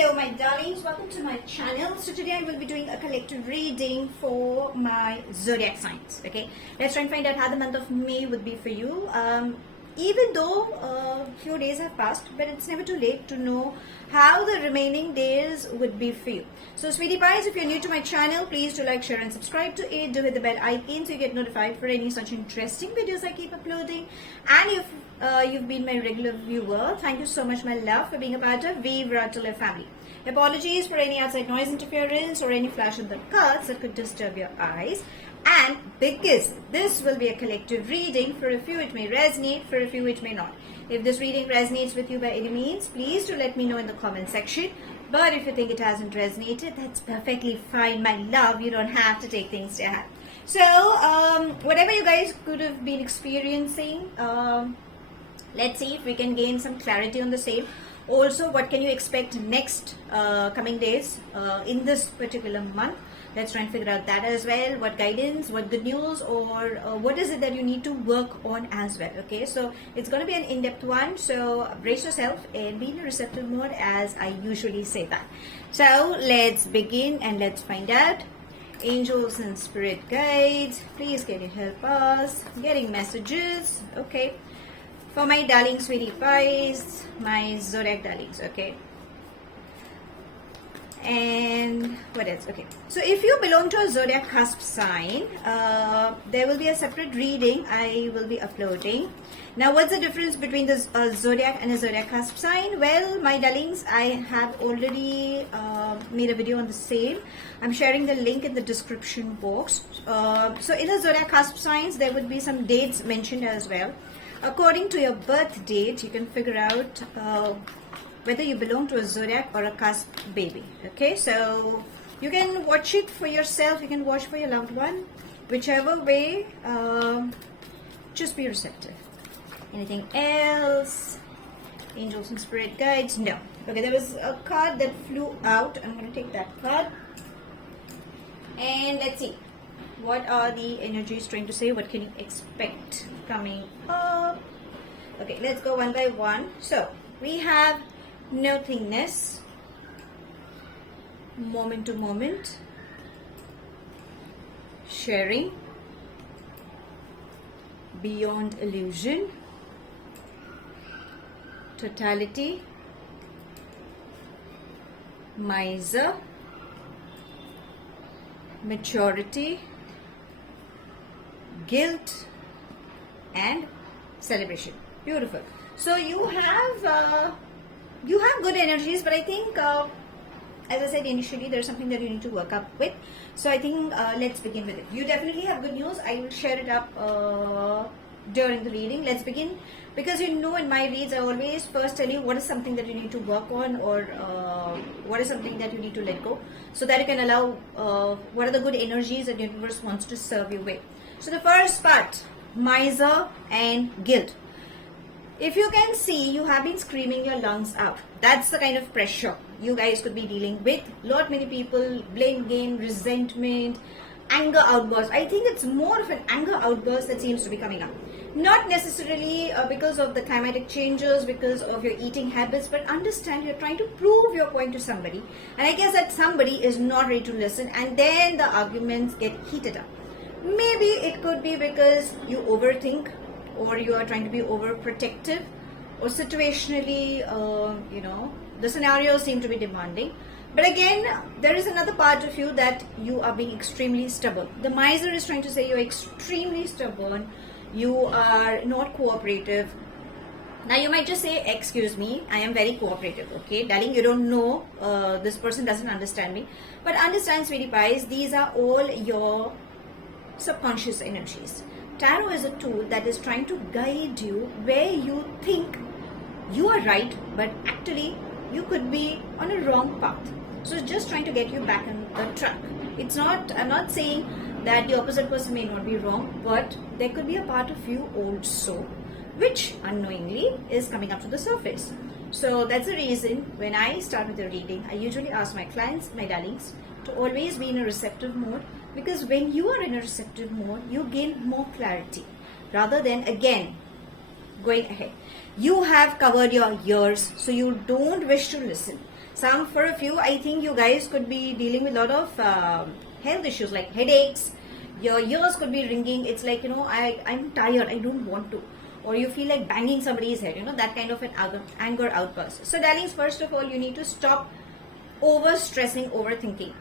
Hello my darlings, welcome to my channel. So today I will be doing a collective reading for my zodiac signs. Okay, let's try and find out how the month of May would be for you. Even though a few days have passed, but it's never too late to know how the remaining days would be for you. So sweetie pies, if you're new to my channel, please do like, share and subscribe to it. Do hit the bell icon so you get notified for any such interesting videos I keep uploading. And if you've been my regular viewer, thank you so much my love for being a part of Vivre family. Apologies for any outside noise interference or any flash of the cards that could disturb your eyes. And because this will be a collective reading, for a few it may resonate, for a few it may not. If this reading resonates with you by any means, please do let me know in the comment section. But if you think it hasn't resonated, that's perfectly fine, my love. You don't have to take things to heart. So, whatever you guys could have been experiencing, let's see if we can gain some clarity on the same. Also, what can you expect next coming days in this particular month? Let's try and figure out that as well. What guidance, what good news, or what is it that you need to work on as well. Okay, so it's going to be an in-depth one. So brace yourself and be in a receptive mode, as I usually say that. So let's begin and let's find out. Angels and spirit guides, please can you help us? Getting messages. Okay, for my darling sweetie pies, my zodiac darlings. Okay. And what else? Okay, so if you belong to a zodiac cusp sign, there will be a separate reading I will be uploading. Now, what's the difference between the zodiac and a zodiac cusp sign? Well, my darlings, I have already made a video on the same. I'm sharing the link in the description box. So in the zodiac cusp signs, there would be some dates mentioned as well. According to your birth date, you can figure out whether you belong to a zodiac or a cusp baby. Okay, so you can watch it for yourself, you can watch for your loved one, whichever way. Just be receptive. Anything else? Angels and spirit guides? No. Okay, there was a card that flew out. I'm going to take that card and let's see what are the energies trying to say. What can you expect coming up? Okay, let's go one by one. So we have nothingness, moment to moment, sharing, beyond illusion, totality, miser, maturity, guilt, and celebration. Beautiful. So you have good energies, but I think, as I said initially, there's something that you need to work up with. So I think let's begin with it. You definitely have good news. I will share it up during the reading. Let's begin, because you know in my reads I always first tell you what is something that you need to work on, or what is something that you need to let go, so that you can allow what are the good energies that the universe wants to serve you with. So the first part, miser and guilt. If you can see, you have been screaming your lungs out. That's the kind of pressure you guys could be dealing with. Many people, blame game, resentment, anger outbursts. I think it's more of an anger outburst that seems to be coming up. Not necessarily because of the climatic changes, because of your eating habits, but understand you're trying to prove your point to somebody. And I guess that somebody is not ready to listen, and then the arguments get heated up. Maybe it could be because you overthink, or you are trying to be overprotective, or situationally, the scenarios seem to be demanding. But again, there is another part of you that you are being extremely stubborn. The miser is trying to say you're extremely stubborn, you are not cooperative. Now you might just say, excuse me, I am very cooperative. Okay, darling, you don't know, this person doesn't understand me. But understand, sweetie pies, these are all your subconscious energies. Tarot is a tool that is trying to guide you where you think you are right, but actually you could be on a wrong path. So it's just trying to get you back on the track. It's not, I'm not saying that the opposite person may not be wrong, but there could be a part of you also which unknowingly is coming up to the surface. So that's the reason when I start with the reading, I usually ask my clients, my darlings, to always be in a receptive mode, because when you are in a receptive mode, you gain more clarity rather than again going ahead. You have covered your ears, so you don't wish to listen. Some, for a few, I think you guys could be dealing with a lot of health issues like headaches. Your ears could be ringing. It's like, I'm tired, I don't want to. Or you feel like banging somebody's head, that kind of an anger outburst. So darlings, first of all, you need to stop over stressing, overthinking.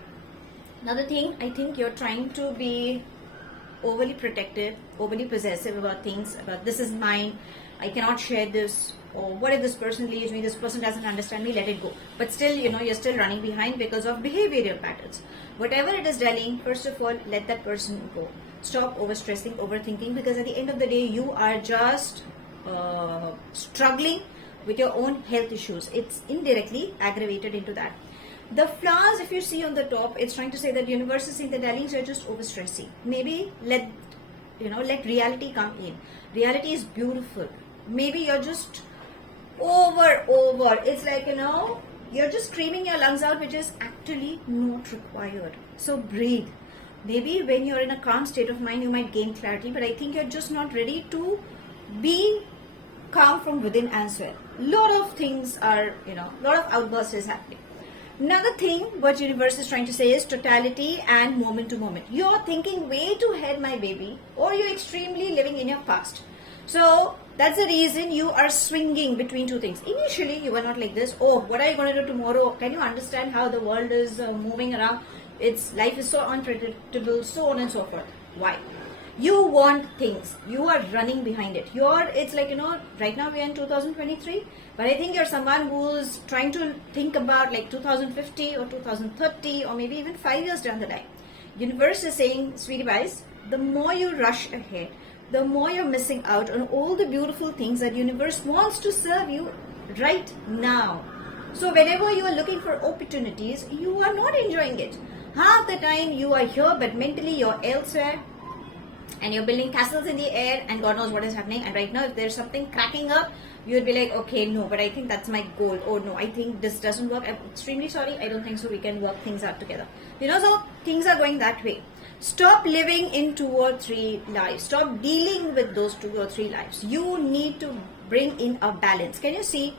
Another thing, I think you're trying to be overly protective, overly possessive about things, about this is mine, I cannot share this, or what if this person leaves me, this person doesn't understand me, let it go. But still, you're still running behind because of behavioral patterns. Whatever it is, darling, first of all, let that person go. Stop overstressing, overthinking, because at the end of the day, you are just struggling with your own health issues. It's indirectly aggravated into that. The flowers, if you see on the top, it's trying to say that the universe is saying that, darlings, you're just overstressing. Maybe let reality come in. Reality is beautiful. Maybe you're just over. It's like, you're just screaming your lungs out, which is actually not required. So breathe. Maybe when you're in a calm state of mind, you might gain clarity, but I think you're just not ready to be calm from within as well. Lot of things are, lot of outbursts is happening. Another thing what universe is trying to say is totality and moment to moment. You're thinking way too ahead, my baby, or you're extremely living in your past. So that's the reason you are swinging between two things. Initially, you were not like this. Oh, what are you going to do tomorrow? Can you understand how the world is moving around? Life is so unpredictable, so on and so forth. Why? You want things. You are running behind it. It's like, right now we're in 2023, but I think you're someone who's trying to think about like 2050 or 2030 or maybe even 5 years down the line. Universe is saying, sweetie pies, the more you rush ahead, the more you're missing out on all the beautiful things that universe wants to serve you right now. So whenever you are looking for opportunities, you are not enjoying it. Half the time you are here, but mentally you're elsewhere. And you're building castles in the air and God knows what is happening. And right now, if there's something cracking up, you would be like, okay, no, but I think that's my goal. Oh no, I think this doesn't work. I'm extremely sorry. I don't think so. We can work things out together. So things are going that way. Stop living in 2 or 3 lives. Stop dealing with those 2 or 3 lives. You need to bring in a balance. Can you see?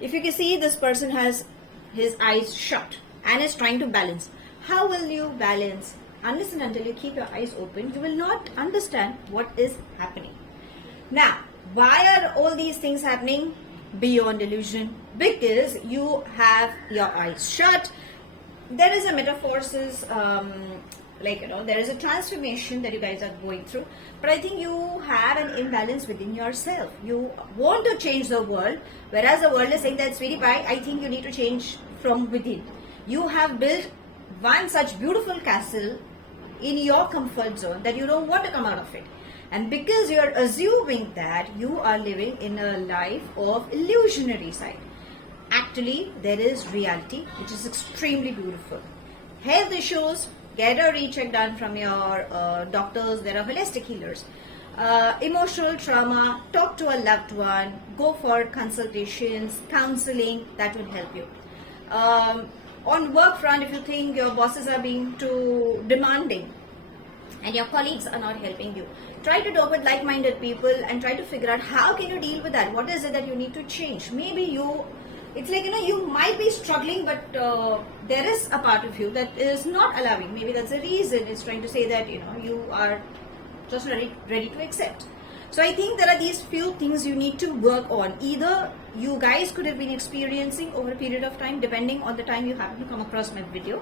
If you can see, this person has his eyes shut and is trying to balance. How will you balance? Unless and until you keep your eyes open, you will not understand what is happening. Now, why are all these things happening? Beyond illusion. Because you have your eyes shut. There is a metamorphosis, there is a transformation that you guys are going through. But I think you have an imbalance within yourself. You want to change the world, whereas the world is saying that, sweetie pie, I think you need to change from within. You have built one such beautiful castle in your comfort zone that you don't want to come out of it. And because you're assuming that, you are living in a life of illusionary side. Actually, there is reality, which is extremely beautiful. Health issues, get a recheck done from your doctors. There are holistic healers. Emotional trauma, talk to a loved one, go for consultations, counseling, that will help you. On work front, if you think your bosses are being too demanding and your colleagues are not helping you, try to talk with like-minded people and try to figure out how can you deal with that. What is it that you need to change? Maybe you might be struggling, but there is a part of you that is not allowing. Maybe that's the reason it's trying to say that you are just ready to accept. So I think there are these few things you need to work on. Either you guys could have been experiencing over a period of time, depending on the time you happen to come across my video,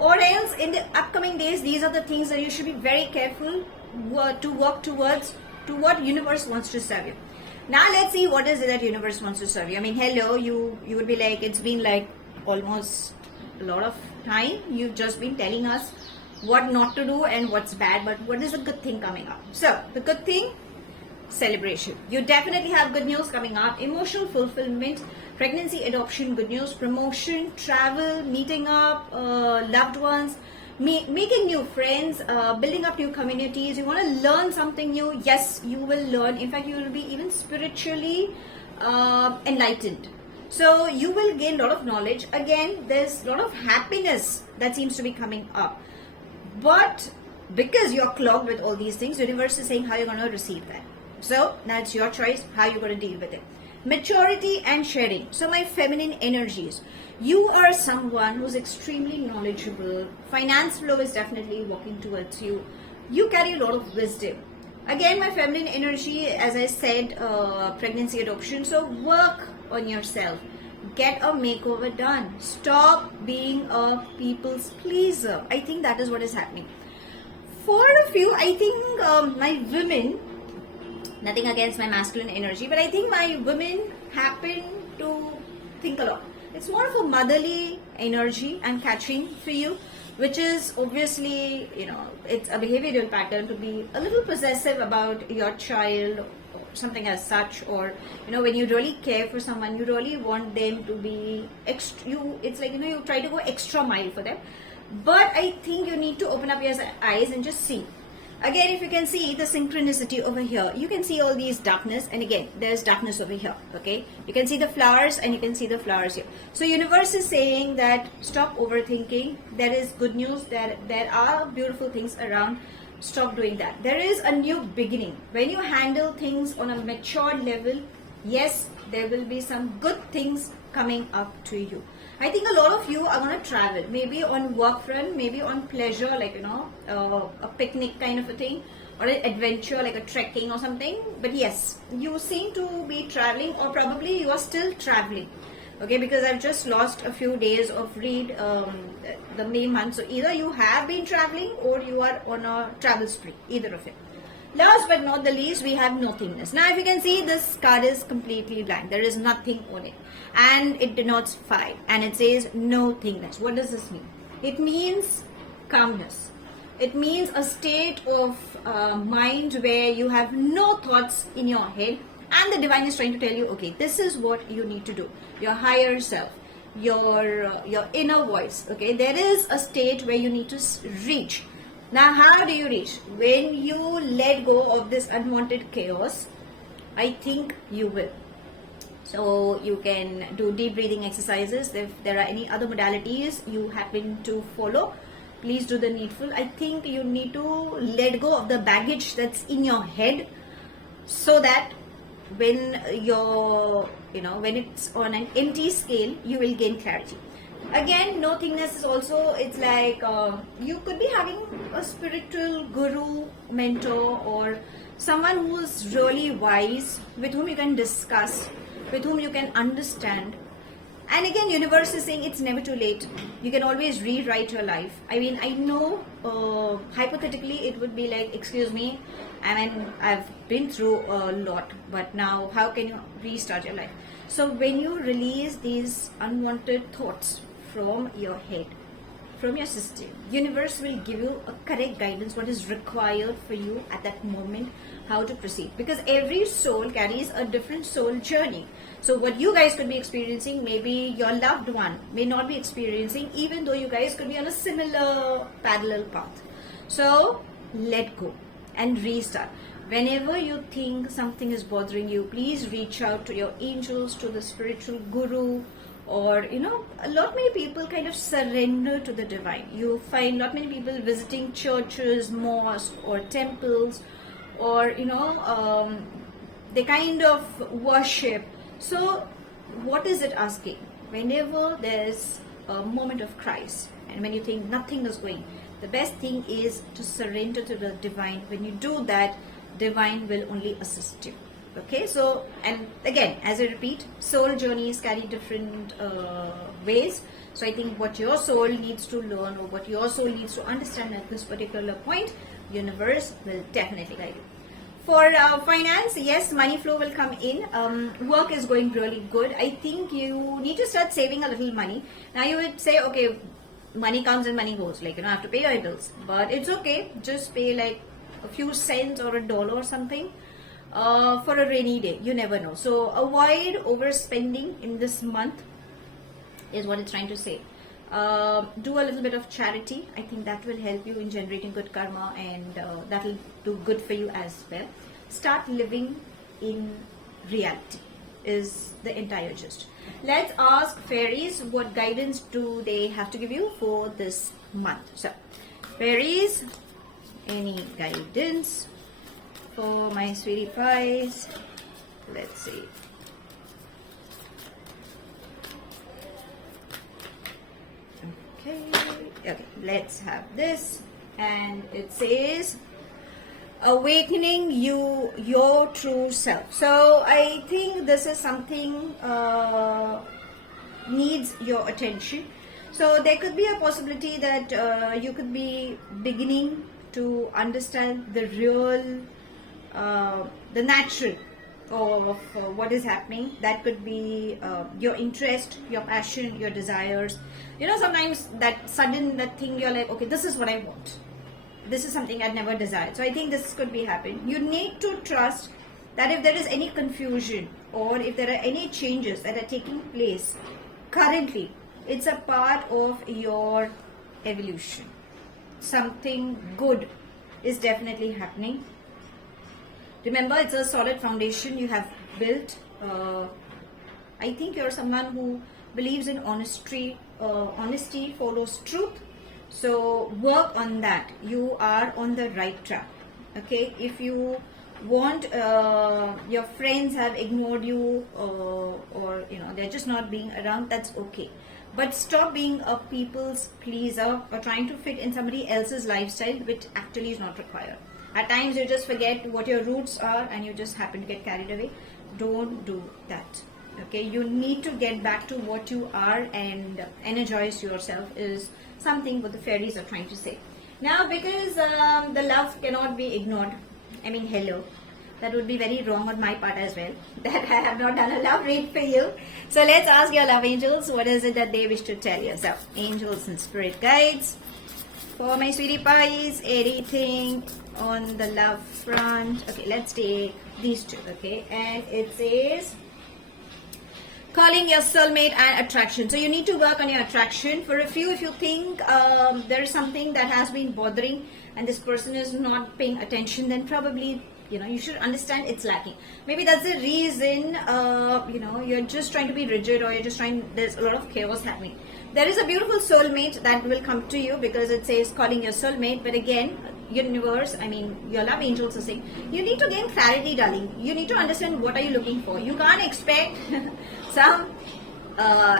or else in the upcoming days, these are the things that you should be very careful to work towards, to what universe wants to serve you. Now let's see what is it that universe wants to serve you. I mean, hello, you would be like, it's been like almost a lot of time. You've just been telling us what not to do and what's bad, but what is a good thing coming up? So the good thing, celebration. You definitely have good news coming up. Emotional fulfillment, pregnancy, adoption, good news, promotion, travel, meeting up, loved ones, making new friends, building up new communities. You want to learn something new. Yes, you will learn. In fact, you will be even spiritually enlightened. So you will gain a lot of knowledge. Again, there's a lot of happiness that seems to be coming up. But because you're clogged with all these things, universe is saying how you're going to receive that. So now it's your choice how you're going to deal with it. Maturity and sharing. So my feminine energies. You are someone who's extremely knowledgeable. Finance flow is definitely walking towards you. You carry a lot of wisdom. Again, my feminine energy, as I said, pregnancy adoption. So work on yourself. Get a makeover done. Stop being a people's pleaser. I think that is what is happening. For a few, I think my women, nothing against my masculine energy, but I think my women happen to think a lot. It's more of a motherly energy I'm catching for you, which is obviously, it's a behavioral pattern to be a little possessive about your child or something as such, or, when you really care for someone, you really want them to be it's like, you try to go extra mile for them. But I think you need to open up your eyes and just see. Again, if you can see the synchronicity over here, you can see all these darkness, and again, there's darkness over here, okay? You can see the flowers and you can see the flowers here. So universe is saying that stop overthinking. There is good news, there are beautiful things around. Stop doing that. There is a new beginning. When you handle things on a mature level, yes, there will be some good things coming up to you. I think a lot of you are going to travel, maybe on work front, maybe on pleasure, like, a picnic kind of a thing, or an adventure, like a trekking or something. But yes, you seem to be traveling, or probably you are still traveling. Okay, because I've just lost a few days of the May month. So either you have been traveling or you are on a travel spree, either of it. Last but not the least, we have nothingness. Now, if you can see, this card is completely blank. There is nothing on it. And it denotes 5. And it says nothingness. What does this mean? It means calmness. It means a state of mind where you have no thoughts in your head. And the divine is trying to tell you, okay, this is what you need to do. Your higher self, your inner voice. Okay, there is a state where you need to reach. Now, how do you reach? When you let go of this unwanted chaos, I think you will. So you can do deep breathing exercises. If there are any other modalities you happen to follow, please do the needful. I think you need to let go of the baggage that's in your head, so that when when it's on an empty scale, you will gain clarity. Again, nothingness is also, it's like you could be having a spiritual guru, mentor, or someone who is really wise, with whom you can discuss, with whom you can understand. And again, universe is saying it's never too late. You can always rewrite your life. I mean, I know hypothetically it would be like, excuse me, I mean, I've been through a lot, but now how can you restart your life? So when you release these unwanted thoughts from your head, from your system, universe will give you a correct guidance, what is required for you at that moment, how to proceed. Because every soul carries a different soul journey. So what you guys could be experiencing, maybe your loved one may not be experiencing, even though you guys could be on a similar parallel path. So let go and restart. Whenever you think something is bothering you, please reach out to your angels, to the spiritual guru, or a lot many people kind of surrender to the divine. You find lot many people visiting churches, mosques, or temples, or they kind of worship. So what is it asking? Whenever there's a moment of crisis, and when you think nothing is going, the best thing is to surrender to the divine. When you do that, divine will only assist you. Okay, so, and again, as I repeat, soul journeys carry different ways. So I think what your soul needs to learn, or what your soul needs to understand at this particular point, universe will definitely guide you. For finance, yes, money flow will come in. Work is going really good. I think you need to start saving a little money. Now you would say, okay, money comes and money goes. Like, I have to pay your bills. But it's okay. Just pay like a few cents or $1 or something. For a rainy day, you never know. So avoid overspending in this month is what it's trying to say. Do a little bit of charity. I think that will help you in generating good karma, and that will do good for you as well. Start living in reality is the entire gist. Let's ask fairies, what guidance do they have to give you for this month? So fairies, any guidance for my sweetie pies? Let's see. Okay, let's have this. And it says, awakening your true self. So I think this is something needs your attention. So there could be a possibility that you could be beginning to understand the real, the natural of what is happening. That could be your interest, your passion, your desires. You know, sometimes that sudden that thing, you're like, okay, this is what I want. This is something I'd never desired. So I think this could be happening. You need to trust that if there is any confusion or if there are any changes that are taking place currently, it's a part of your evolution. Something good is definitely happening. Remember, it's a solid foundation you have built. I think you're someone who believes in honesty. Honesty follows truth. So work on that. You are on the right track. Okay, if you want, your friends have ignored you, or you know, they're just not being around, that's okay. But stop being a people's pleaser or trying to fit in somebody else's lifestyle, which actually is not required. At times you just forget what your roots are and you just happen to get carried away. Don't do that. Okay, you need to get back to what you are and energize yourself is something what the fairies are trying to say. Now, because the love cannot be ignored, I mean, hello, that would be very wrong on my part as well, that I have not done a love read for you. So let's ask your love angels, what is it that they wish to tell you? So, angels and spirit guides, for my sweetie pies, anything on the love front. Okay, let's take these two, okay, and it says, calling your soulmate and attraction. So you need to work on your attraction. For a few, if you think there is something that has been bothering and this person is not paying attention, then probably, you know, you should understand it's lacking. Maybe that's the reason, you know, you're just trying to be rigid, or you're just trying, there's a lot of chaos happening. There is a beautiful soulmate that will come to you, because it says calling your soulmate. But again, universe, I mean, your love angels are saying, you need to gain clarity, darling. You need to understand what are you looking for. You can't expect some,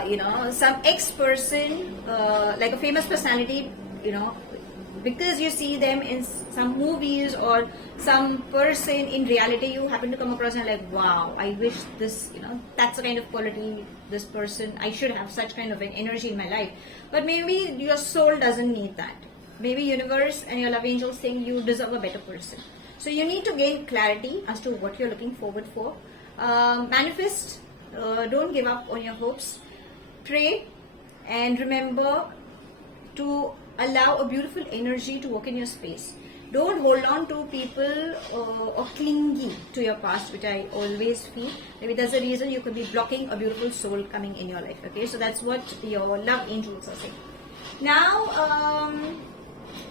you know, some ex-person, like a famous personality, you know, because you see them in some movies or some person in reality you happen to come across and like, wow, I wish this, you know, that's the kind of quality this person, I should have such kind of an energy in my life. But maybe your soul doesn't need that. Maybe universe and your love angels think you deserve a better person. So you need to gain clarity as to what you're looking forward for. Manifest, don't give up on your hopes. Pray and remember to allow a beautiful energy to work in your space. Don't hold on to people or clingy to your past, which I always feel. Maybe that's the reason you could be blocking a beautiful soul coming in your life. Okay, so that's what your love angels are saying. Now,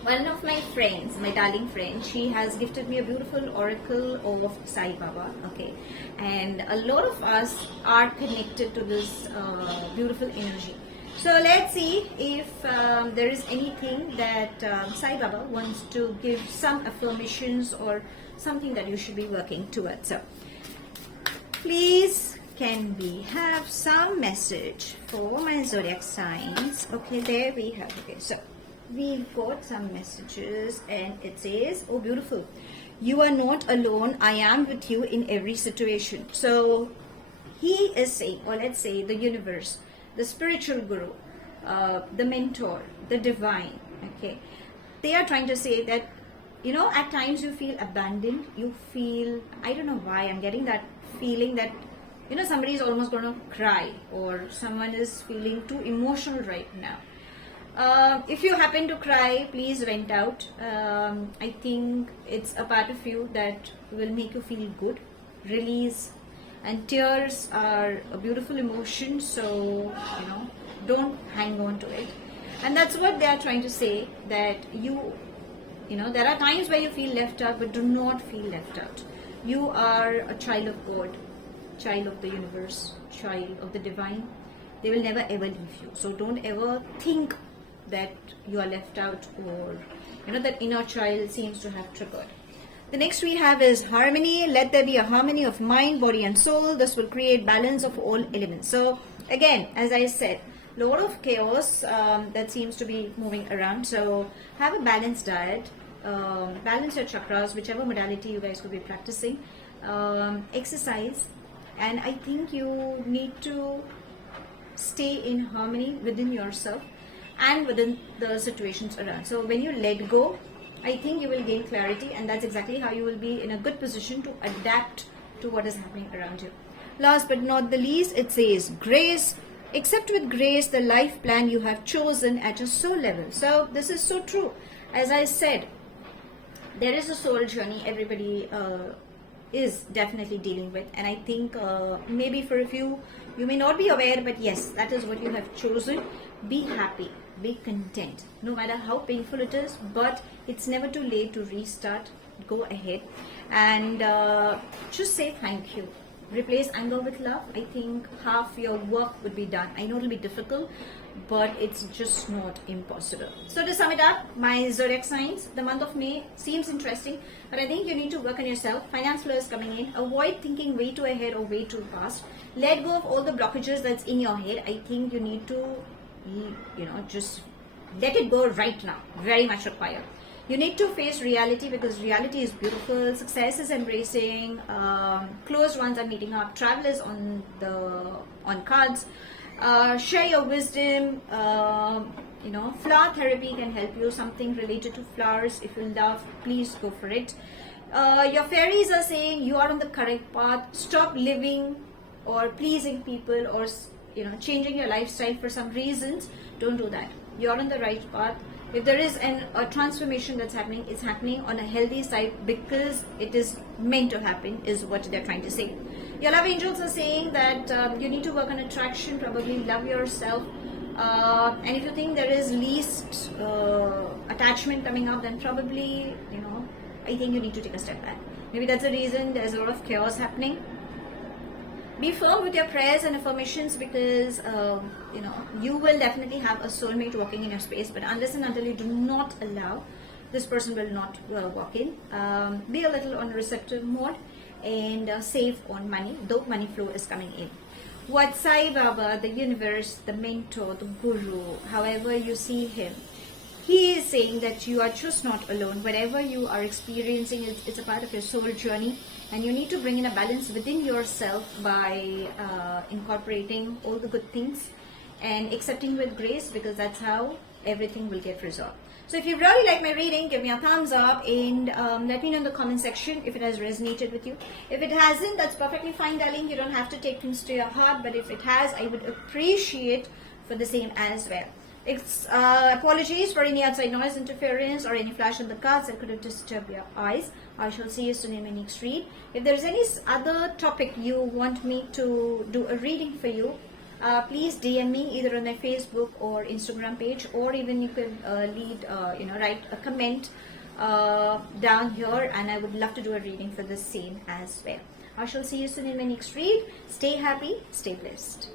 one of my friends, my darling friend, she has gifted me a beautiful oracle of Sai Baba. Okay, and a lot of us are connected to this beautiful energy. So let's see if there is anything that Sai Baba wants to give some affirmations or something that you should be working towards. So please, can we have some message for my zodiac signs? Okay, there we have. Okay, so we've got some messages and it says, oh beautiful, you are not alone, I am with you in every situation. So he is saying, or let's say the universe, the spiritual guru, the mentor, the divine, okay, they are trying to say that, you know, at times you feel abandoned, you feel, I don't know why, I'm getting that feeling that, you know, somebody is almost going to cry, or someone is feeling too emotional right now. If you happen to cry, please vent out. I think it's a part of you that will make you feel good, release. And tears are a beautiful emotion, so, you know, don't hang on to it. And that's what they are trying to say, that you know, there are times where you feel left out, but do not feel left out. You are a child of God, child of the universe, child of the divine. They will never ever leave you. So don't ever think that you are left out, or, you know, that inner child seems to have triggered. The next we have is harmony. Let there be a harmony of mind, body and soul. This will create balance of all elements. So again, as I said, lot of chaos that seems to be moving around. So have a balanced diet, balance your chakras, whichever modality you guys could be practicing, exercise, and I think you need to stay in harmony within yourself and within the situations around. So when you let go, I think you will gain clarity, and that's exactly how you will be in a good position to adapt to what is happening around you. Last but not the least, it says grace. Accept with grace the life plan you have chosen at your soul level. So this is so true. As I said, there is a soul journey everybody is definitely dealing with, and I think maybe for a few you may not be aware, but yes, that is what you have chosen. Be happy, be content, no matter how painful it is, but it's never too late to restart. Go ahead and just say thank you. Replace anger with love. I think half your work would be done. I know it'll be difficult, but it's just not impossible. So to sum it up, my zodiac signs, the month of May seems interesting, but I think you need to work on yourself. Finance flow is coming in. Avoid thinking way too ahead or way too fast. Let go of all the blockages that's in your head. I think you need to, just let it go right now. Very much required. You need to face reality, because reality is beautiful. Success is embracing. Close ones are meeting up. Travel is on cards. Share your wisdom. Flower therapy can help you. Something related to flowers. If you love, please go for it. Your fairies are saying you are on the correct path. Stop living or pleasing people, or changing your lifestyle for some reasons. Don't do that. You're on the right path. If there is a transformation that's happening, it's happening on a healthy side because it is meant to happen, is what they're trying to say. Your love angels are saying that you need to work on attraction, probably love yourself. And if you think there is least attachment coming up, then probably, I think you need to take a step back. Maybe that's the reason there's a lot of chaos happening. Be firm with your prayers and affirmations, because you will definitely have a soulmate walking in your space, but unless and until you do not allow, this person will not walk in. Be a little on receptive mode and save on money, though money flow is coming in. What Sai Baba, the universe, the mentor, the guru, however you see him, he is saying that you are just not alone. Whatever you are experiencing, it's a part of your soul journey, and you need to bring in a balance within yourself by incorporating all the good things and accepting with grace, because that's how everything will get resolved. So if you really like my reading, give me a thumbs up and let me know in the comment section if it has resonated with you. If it hasn't, that's perfectly fine, darling. You don't have to take things to your heart, but if it has, I would appreciate for the same as well. Apologies for any outside noise, interference, or any flash on the cards that could have disturbed your eyes. I shall see you soon in my next read. If there is any other topic you want me to do a reading for you, please DM me either on my Facebook or Instagram page, or even you can write a comment down here, and I would love to do a reading for the same as well. I shall see you soon in my next read. Stay happy, stay blessed.